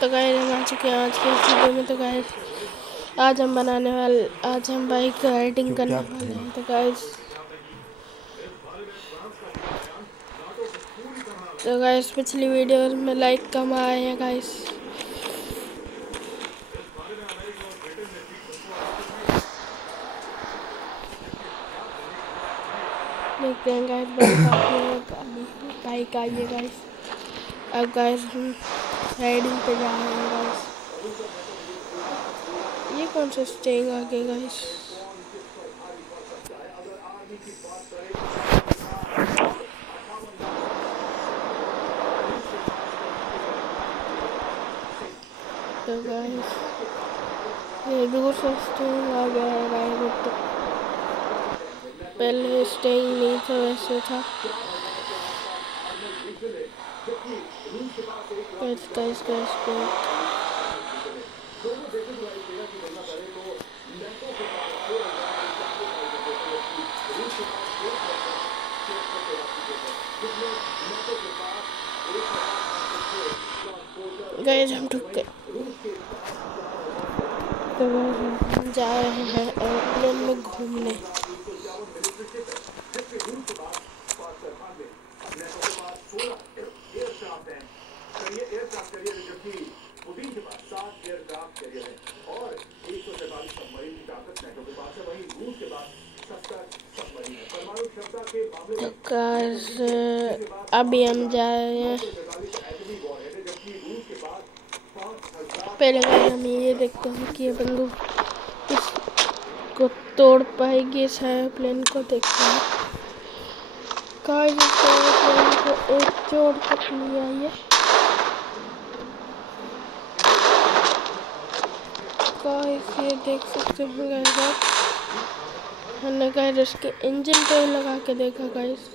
तो गाइस हम आ चुके हैं आज के इस वीडियो में। तो गाइस आज हम बाइक राइडिंग करने वाले हैं। तो गाइस पिछली वीडियो में लाइक कम आए हैं गाइस। देखते हैं गाइस बाइक आई है गाइस। अब गाइस हम राइडिंग पे जा रहे हैं गाइस। ये कौन सा स्टेइंग आ गया गाइस। तो गाइस ये दूसरा स्टेइंग आ गया है गाइस। पहले स्टेइंग नहीं था, वैसे था गाइस। गाइस हम रुक गए। तो हम जा रहे हैं एयरप्लेन में घूमने। तो गाइस अभी हम जा रहे हैं। पहले गाइस हम ये देखते हैं कि ये बंदूक इसको तोड़ पाएगी। इस एयरप्लेन को देखते हैं गाइस। इस एयरप्लेन को एक चोट तक लिया ये गाइस। ये देख सकते हैं गाइस। हमने गाइस इसके इंजन पे लगा के देखा गाइस।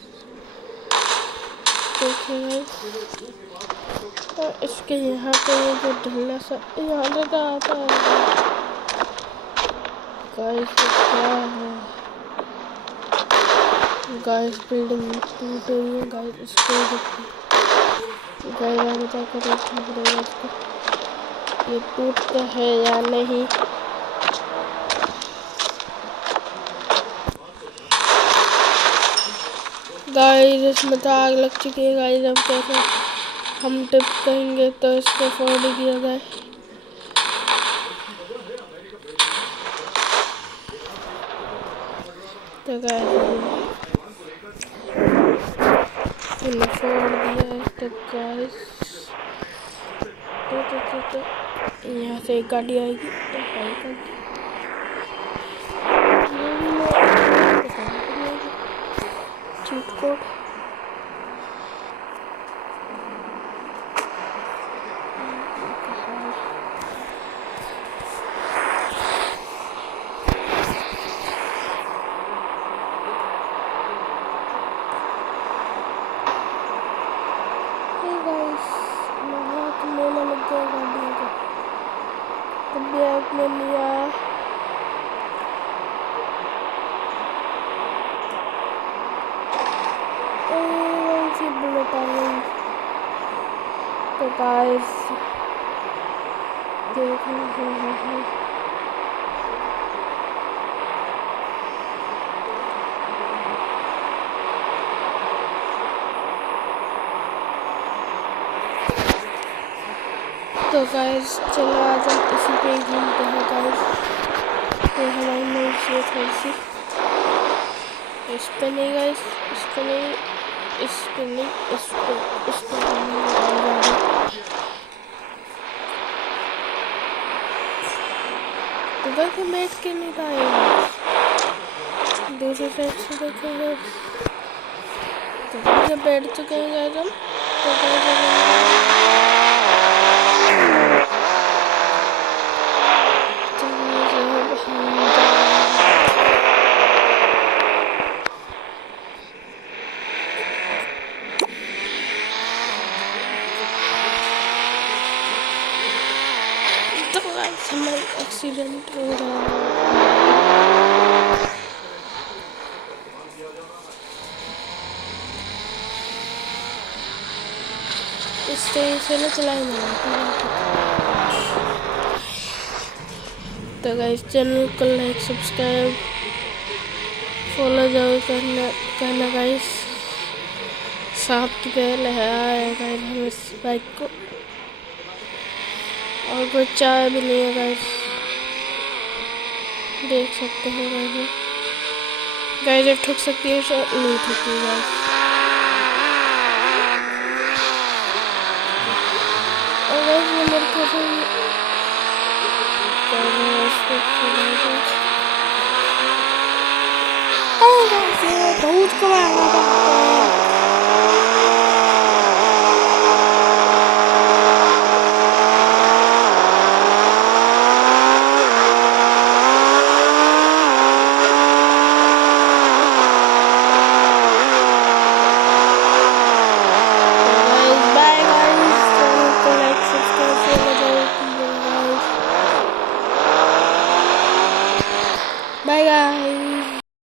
देखिए गाइस, और इसके यहाँ पे ये जो ढीला सा यहाँ से आता है गाइस। क्या है गाइस, बिल्डिंग टूट रही है गाइस। इसको गाइस आगे जाकर देखना पड़ेगा इसको, ये टूटता है या नहीं। गाइस इसमें तो आग लग चुकी है गाइस। अब कैसे हम टिप करेंगे तो इसको फोड़ दिया जाए। तो गाइस हमने फोड़ दिया है। तो गाइस तो यहाँ से एक गाड़ी आएगी। चीट कोड मेला लग गया गाड़ियों का। तब भी आपने लिया सी बुलेट आ गई। तो गाइस देख रहे हैं तो गाइस चलो आज हम इसी पे घूमते हैं गाइस। तो हमारी नई से थोड़ी सी इस पे नहीं गाइस, इस पे नहीं, इस पे नहीं, इस पे तो गाइस हम बैठ के नहीं पाएंगे। दूसरे साइड से देखेंगे तो जब बैठ चुके हैं गाइस हम। तो हमारा एक्सीडेंट हो रहा है। इस तरह से ना चलाएंगे। तो गाइस चैनल को लाइक सब्सक्राइब फॉलो जरूर करना गाइस। 7 बेल है गाइस हम इस बाइक को, और कोई चाय भी नहीं है गाइस, देख सकते हो गाइस। गाइस ठुक सकती है, नहीं ठुकी गाइस। और गाइस ये मेरे को बहुत कमाया। Bye guys.